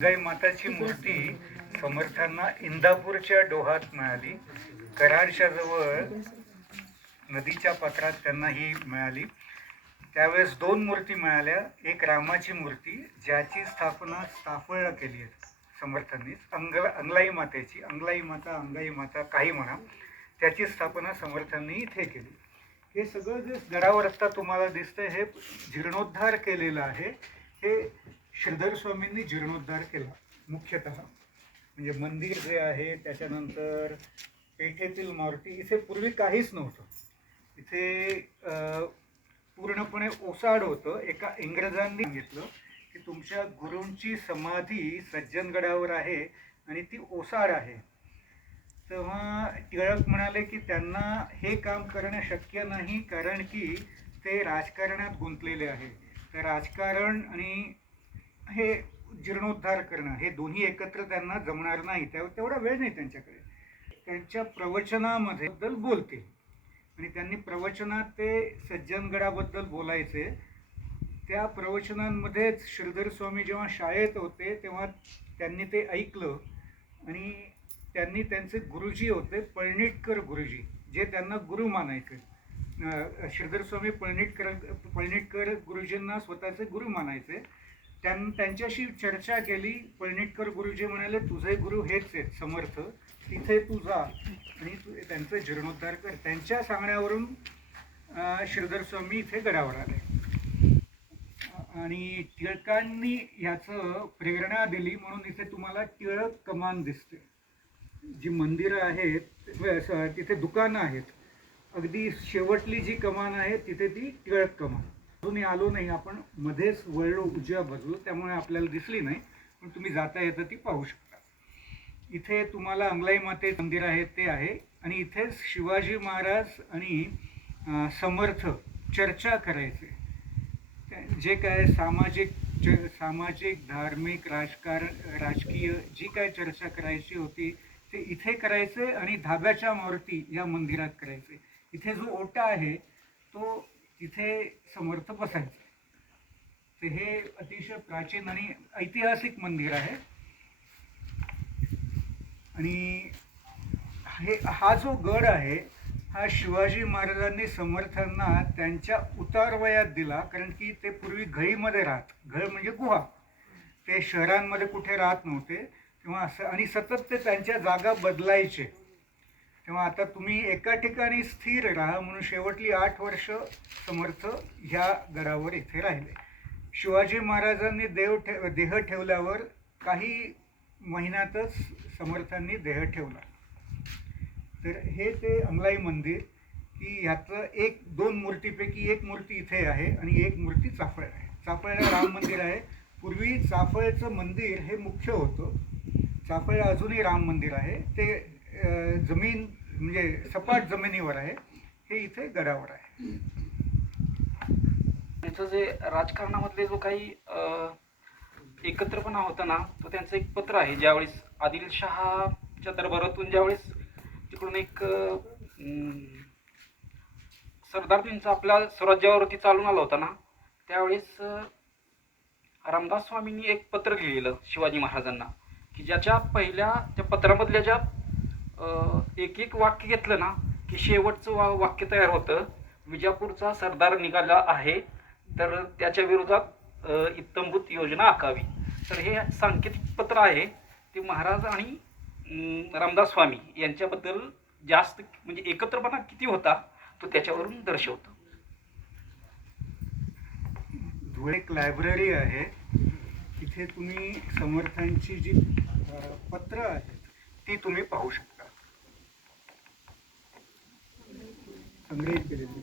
गाई माताची मूर्ती समर्थांना इंदापूरच्या डोहात मिळाली. कराडच्या जवळ नदीच्या पात्रात त्यांना ही मिळाली. त्यावेळेस दोन मूर्ती मिळाल्या. एक रामाची मूर्ती ज्याची स्थापना स्थापना केली आहे समर्थांनीच, अंगलाई मातेची, अंगलाई माता, अंगाई माता काही म्हणा, त्याची स्थापना समर्थांनी इथे केली. हे सगळं जे गडावर आत्ता तुम्हाला दिसतंय हे जीर्णोद्धार केलेलं आहे. हे श्रीधर स्वामींनी जीर्णोद्धार केला मुख्यतः. म्हणजे मंदिर जे आहे, त्याच्यानंतर पेठेतील मारुती, इथे पूर्वी काहीच नव्हतं. इथे पूर्णपणे ओसाड होतं. एका इंग्रजांनी सांगितलं की तुमच्या गुरूंची समाधी सज्जनगडावर आहे आणि ती ओसाड आहे. तेव्हा टिळक म्हणाले की त्यांना हे काम करणं शक्य नाही, कारण की ते राजकारणात गुंतलेले आहे. तर राजकारण आणि हे जीर्णोद्धार करणं हे दोन्ही एकत्र त्यांना जमणार नाही. तेवढा वेळ नाही त्यांच्याकडे. त्यांच्या प्रवचनामध्ये बद्दल बोलते आणि त्यांनी प्रवचनात ते सज्जनगडाबद्दल बोलायचे. त्या प्रवचनांमध्येच श्रीधर स्वामी जेव्हा शाळेत होते तेव्हा त्यांनी ते ऐकलं आणि त्यांनी त्यांचे गुरुजी होते पळणिटकर गुरुजी, जे त्यांना गुरु मानायचे. श्रीधर स्वामी पळणिटकर गुरुजींना स्वतःचे गुरु मानायचे. त्यांच्याशी चर्चा केली. पळणिटकर गुरुजी म्हणाले तुझे गुरु हेच आहेत समर्थ, तिथे तू जा आणि तू त्यांचा जीर्णोद्धार कर. त्यांच्या सांगण्यावरून श्रीधर स्वामी इथे गडावर आले आणि टिळकांनी ह्याचं प्रेरणा दिली म्हणून इथे तुम्हाला टिळक कमान दिसते. जी मंदिरं आहेत तिथे दुकानं आहेत. अगदी शेवटली जी कमान आहे तिथे ती टिळक कमान. अजूनही आलो नाही आपण, मध्येच वळलो उजव्या बाजू, त्यामुळे आपल्याला दिसली नाही, पण तुम्ही जाता येतं ती पाहू शकता. इथे तुम्हाला अंगलाई माते मंदिर आहे ते आहे आणि इथेच शिवाजी महाराज आणि समर्थ चर्चा करायचे. जे काय सामाजिक धार्मिक राजकीय जी काय चर्चा करायची होती ते इथे करायचे आणि धाब्याच्या मारुती या मंदिरात करायचे. इथे जो ओटा आहे तो तिथे समर्थ बसायचे. तर हे अतिशय प्राचीन आणि ऐतिहासिक मंदिर आहे. आणि हा जो गड आहे हा शिवाजी महाराजांनी समर्थांना त्यांच्या उतारवयात दिला, कारण की ते पूर्वी घळीमध्ये राहत, घळ म्हणजे गुहा, ते शहरांमध्ये कुठे राहत नव्हते तेव्हा असं, आणि सतत ते त्यांच्या जागा बदलायचे. तेव्हा आता तुम्ही एका ठिकाणी स्थिर राहा म्हणून शेवटली 8 वर्ष समर्थ ह्या गडावर इथे राहिले. शिवाजी महाराजांनी देह ठेवल्यावर काही महिन्यातच समर्थांनी देह ठेवला. तर हे ते अंगलाई मंदिर, की ह्याचं 1-2 मूर्तीपैकी एक मूर्ती इथे आहे आणि एक मूर्ती चाफळ आहे. चाफळला राम मंदिर आहे. पूर्वी चाफळचं मंदिर हे मुख्य होतं. चाफळला अजूनही राम मंदिर आहे. ते जमीन म्हणजे सपाट जमिनीवर आहे. हे इथे गडावर आहे. त्यांचं जे राजकारणामधले जो काही एकत्रपणा होता ना, तो त्यांचं एक पत्र आहे. ज्यावेळेस आदिलशहाच्या दरबारातून ज्यावेळेस तिकडून एक सरदार त्यांचा आपल्या स्वराज्यावरती चालून आला होता ना, त्यावेळेस रामदास स्वामींनी एक पत्र लिहिलेलं शिवाजी महाराजांना, की ज्याच्या पहिल्या त्या पत्रामधल्या ज्या एक वाक्य घेतलं ना की शेवटचं वाक्य तयार होतं, विजापूरचा सरदार निघाला आहे तर त्याच्या विरोधात इत्थंभूत योजना आखावी. तर हे सांकेतिक पत्र आहे. ते महाराज आणि रामदास स्वामी यांच्याबद्दल जास्त म्हणजे एकत्रपणा किती होता तो त्याच्यावरून दर्शवतो. धुळे एक लायब्ररी आहे. तिथे तुम्ही समर्थांची जी पत्र आहेत ती तुम्ही पाहू शकता, संग्रहित केलेली.